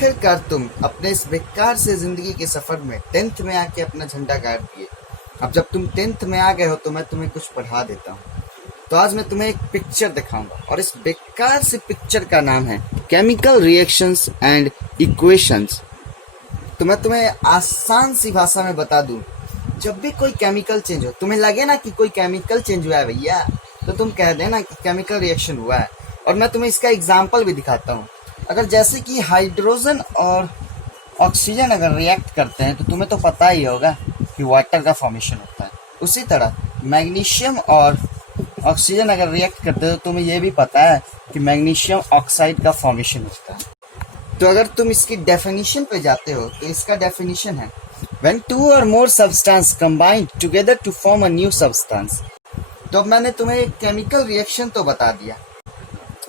आखिरकार तुम अपने इस बेकार से जिंदगी के सफर में 10th में आके अपना झंडा गाड़ दिए। अब जब तुम 10th में आ गए हो तो मैं तुम्हें कुछ पढ़ा देता हूँ। तो आज मैं तुम्हें एक पिक्चर दिखाऊंगा और इस बेकार से पिक्चर का नाम है केमिकल रिएक्शंस एंड इक्वेशंस। तो मैं तुम्हें आसान सी भाषा में बता दूं, जब भी कोई केमिकल चेंज हो, तुम्हें लगे ना कि कोई केमिकल चेंज हुआ है भैया, तो तुम कह देना कि केमिकल रिएक्शन हुआ है। और मैं तुम्हें इसका एग्जाम्पल भी दिखाता हूँ। अगर जैसे कि हाइड्रोजन और ऑक्सीजन अगर रिएक्ट करते हैं तो तुम्हें तो पता ही होगा कि वाटर का फॉर्मेशन होता है। उसी तरह मैग्नीशियम और ऑक्सीजन अगर रिएक्ट करते हैं तो तुम्हें यह भी पता है कि मैग्नीशियम ऑक्साइड का फॉर्मेशन होता है। तो अगर तुम इसकी डेफिनेशन पे जाते हो तो इसका डेफिनेशन है when two or more substance combine together to form a new substance। तो अब मैंने तुम्हें एक केमिकल रिएक्शन तो बता दिया।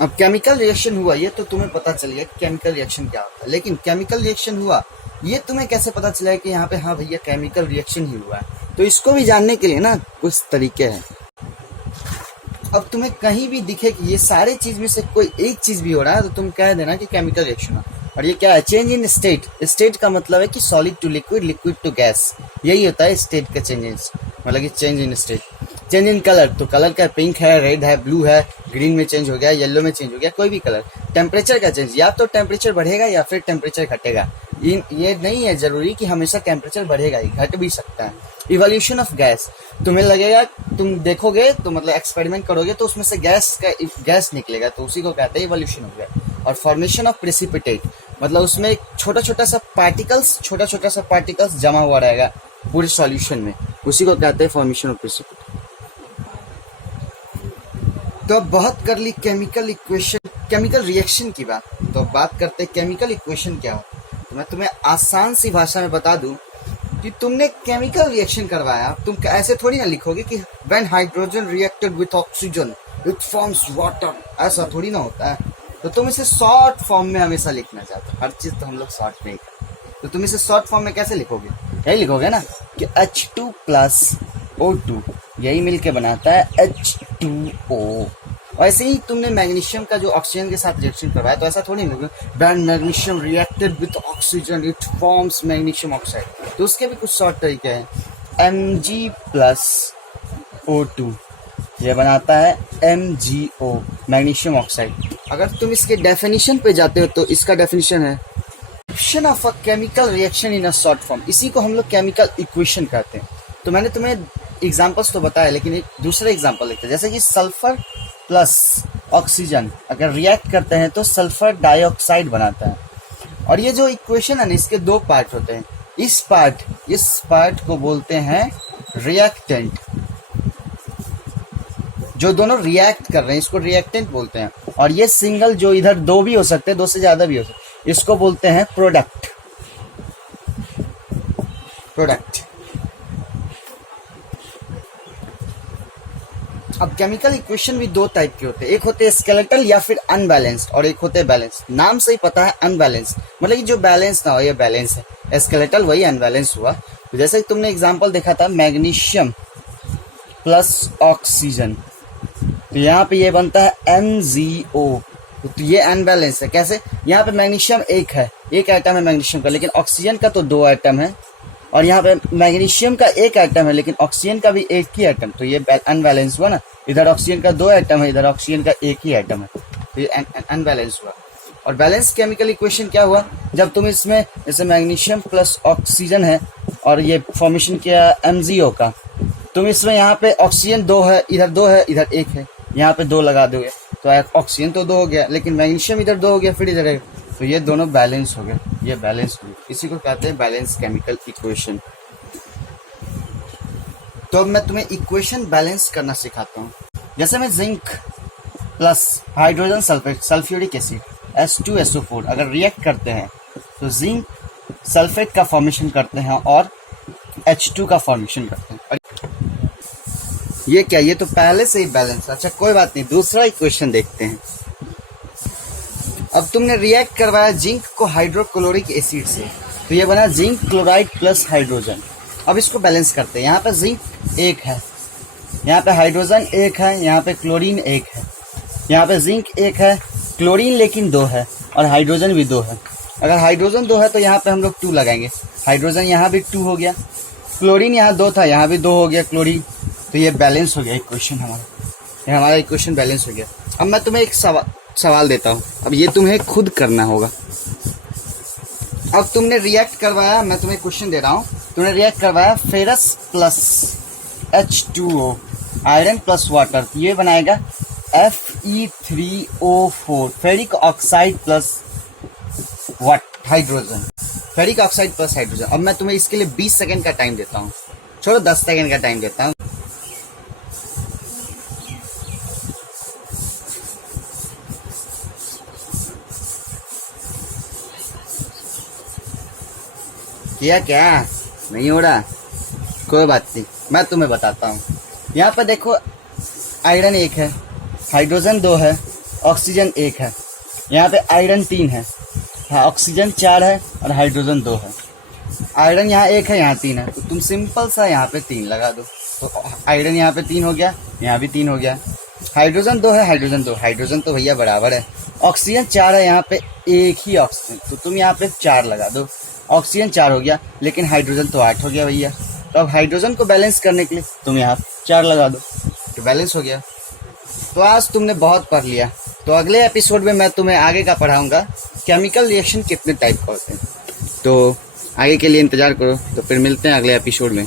अब केमिकल रिएक्शन हुआ ये तो तुम्हें पता चल गया कि केमिकल रिएक्शन क्या होता है, लेकिन केमिकल रिएक्शन हुआ ये तुम्हें कैसे पता चला कि यहाँ पे हाँ भैया केमिकल रिएक्शन ही हुआ है। तो इसको भी जानने के लिए ना कुछ तरीके हैं। अब तुम्हें कहीं भी दिखे कि ये सारे चीज में से कोई एक चीज भी हो रहा है तो तुम कह देना कि केमिकल रिएक्शन है। और ये क्या है? Change in state. स्टेट का मतलब है कि solid to liquid, liquid to gas, यही होता है स्टेट का चेंजेस, मतलब कि change in state. Change in colour, तो कलर का पिंक है, रेड है, ब्लू है, ग्रीन में चेंज हो गया, येलो में चेंज हो गया, कोई भी कलर। टेम्परेचर का चेंज, या तो टेम्परेचर बढ़ेगा या फिर टेम्परेचर घटेगा। ये नहीं है जरूरी कि हमेशा टेम्परेचर बढ़ेगा ही, घट भी सकता है। इवोल्यूशन ऑफ गैस, तुम्हें लगेगा, तुम देखोगे तो मतलब एक्सपेरिमेंट करोगे तो उसमें से गैस निकलेगा, तो उसी को कहते हैं इवोल्यूशन ऑफ गैस। और फॉर्मेशन ऑफ प्रेसिपिटेट, मतलब उसमें छोटा छोटा सा पार्टिकल्स जमा हुआ रहेगा पूरे सॉल्यूशन में, उसी को कहते हैं फॉर्मेशन ऑफ प्रेसिपिटेट। तो अब बहुत कर ली केमिकल रिएक्शन की बात, तो अब बात करते हैं केमिकल इक्वेशन क्या होता है। तो मैं तुम्हें आसान सी भाषा में बता दूं कि तुमने केमिकल रिएक्शन करवाया, तुम ऐसे थोड़ी ना लिखोगे कि when hydrogen reacted with oxygen it forms water, ऐसा थोड़ी ना होता है। तो तुम इसे शॉर्ट फॉर्म में हमेशा लिखना चाहते हो, हर चीज तो हम लोग शॉर्ट में ही करते। तो तुम इसे शॉर्ट फॉर्म में कैसे लिखोगे? यही लिखोगे ना कि H2 + O2 यही मिलके बनाता है H2O। वैसे ही तुमने मैग्नीशियम का जो ऑक्सीजन के साथ रिएक्शन करवाया तो ऐसा थोड़ी नहीं when magnesium reacted with oxygen it forms magnesium oxide, तो उसके भी कुछ शॉर्ट तरीके हैं। Mg + O2 ये बनाता है MgO, मैग्नीशियम ऑक्साइड। अगर तुम इसके डेफिनेशन पे जाते हो तो इसका डेफिनेशन है description of a chemical reaction in a short form. इसी को हम लोग केमिकल इक्वेशन कहते हैं। तो मैंने तुम्हें एग्जांपल्स तो बताया, लेकिन एक दूसरा एग्जांपल लिखते हैं, जैसे कि सल्फर प्लस ऑक्सीजन अगर रिएक्ट करते हैं तो सल्फर डाइऑक्साइड बनाता है। और ये जो इक्वेशन है ना, इसके दो पार्ट होते हैं। इस पार्ट को बोलते हैं रिएक्टेंट, जो दोनों रिएक्ट कर रहे हैं इसको रिएक्टेंट बोलते हैं। और ये सिंगल जो इधर दो भी हो सकते हैं, दो से ज्यादा भी हो सकते हैं, इसको बोलते हैं प्रोडक्ट। अब केमिकल इक्वेशन भी दो टाइप के होते हैं, एक होते हैं स्केलेटल या फिर अनबैलेंस्ड, और एक होते हैं बैलेंस। नाम से ही पता है अनबैलेंस, मतलब कि जो बैलेंस ना हो ये बैलेंस है। स्केलेटल वही अनबैलेंस हुआ। तो जैसे कि तुमने एग्जांपल देखा था मैग्नीशियम + ऑक्सीजन, तो यहाँ पे ये बनता है MgO। तो ये अनबैलेंस है। कैसे? यहाँ पे मैग्नीशियम एक एटम है मैग्नीशियम का, लेकिन ऑक्सीजन का तो 2 एटम है। और यहाँ पे मैग्नीशियम का एक एटम है लेकिन ऑक्सीजन का भी एक ही एटम, तो ये अनबैलेंस हुआ ना। इधर ऑक्सीजन का 2 एटम है, इधर ऑक्सीजन का एक ही एटम है, तो ये अनबैलेंस हुआ। और बैलेंस केमिकल इक्वेशन क्या हुआ? जब तुम इसमें जैसे मैग्नीशियम + ऑक्सीजन है और ये फॉर्मेशन किया MgO का, तुम इसमें यहाँ पे ऑक्सीजन 2 है, इधर 2 है, इधर 1 है, यहाँ पे 2 लगा दोगे तो ऑक्सीजन तो 2 हो गया, लेकिन मैग्नीशियम इधर 2 हो गया, फिर इधर है, तो ये दोनों बैलेंस हो गए, ये बैलेंस हुई। इसी को कहते हैं बैलेंस केमिकल इक्वेशन। तो अब मैं तुम्हें इक्वेशन बैलेंस करना सिखाता हूँ। जैसे मैं zinc + hydrogen sulphate sulphuric acid H2SO4 अगर रिएक्ट करते हैं तो जिंक सल्फेट का फॉर्मेशन करते हैं और H2 का फॉर्मेशन करते हैं। ये क्या? ये तो पहले से ही बैलेंस। अच्छा कोई बात नहीं, दूसरा इक्वेशन देखते हैं। अब तुमने रिएक्ट करवाया जिंक को हाइड्रोक्लोरिक एसिड से, तो ये बना जिंक क्लोराइड + हाइड्रोजन। अब इसको बैलेंस करते हैं। यहाँ पे जिंक 1 है, यहाँ पे हाइड्रोजन 1 है, यहाँ पे क्लोरीन 1 है, यहाँ पे जिंक 1 है, क्लोरीन लेकिन 2 है और हाइड्रोजन भी 2 है। अगर हाइड्रोजन 2 है तो यहाँ पे हम लोग 2 लगाएंगे, हाइड्रोजन यहाँ भी 2 हो गया, क्लोरीन यहाँ 2 था, यहाँ भी 2 हो गया क्लोरीन, तो ये बैलेंस हो गया इक्वेशन हमारा, ये हमारा इक्वेशन बैलेंस हो गया। अब मैं तुम्हें एक सवाल देता हूँ, अब ये तुम्हें खुद करना होगा। अब तुमने रिएक्ट करवाया, मैं तुम्हें क्वेश्चन दे रहा हूँ, तुमने रिएक्ट करवाया ferrous plus H2O, iron plus water, ये बनाएगा Fe3O4, ferric oxide plus hydrogen, ferric oxide plus hydrogen. अब मैं तुम्हें इसके लिए 20 सेकंड का टाइम देता हूँ, छोड़ो 10 सेकंड का टाइम देता हूँ। किया क्या? नहीं हो रहा, कोई बात नहीं, मैं तुम्हें बताता हूँ। यहाँ पर देखो, आयरन 1 है, हाइड्रोजन 2 है, ऑक्सीजन 1 है, यहाँ पे आयरन 3 है, हाँ ऑक्सीजन 4 है और हाइड्रोजन 2 है। आयरन यहाँ 1 है, यहाँ 3 है, तो तुम सिंपल सा यहाँ पे 3 लगा दो, तो आयरन यहाँ पे 3 हो गया, यहाँ भी 3 हो गया। हाइड्रोजन 2 है, हाइड्रोजन 2, हाइड्रोजन तो भैया बराबर है। ऑक्सीजन 4 है, यहाँ पे एक ही ऑक्सीजन, तो तुम यहाँ पे 4 लगा दो, ऑक्सीजन 4 हो गया, लेकिन हाइड्रोजन तो 8 हो गया भैया। तो अब हाइड्रोजन को बैलेंस करने के लिए तुम यहाँ 4 लगा दो, तो बैलेंस हो गया। तो आज तुमने बहुत पढ़ लिया, तो अगले एपिसोड में मैं तुम्हें आगे का पढ़ाऊंगा केमिकल रिएक्शन कितने टाइप का होते हैं। तो आगे के लिए इंतज़ार करो, तो फिर मिलते हैं अगले एपिसोड में।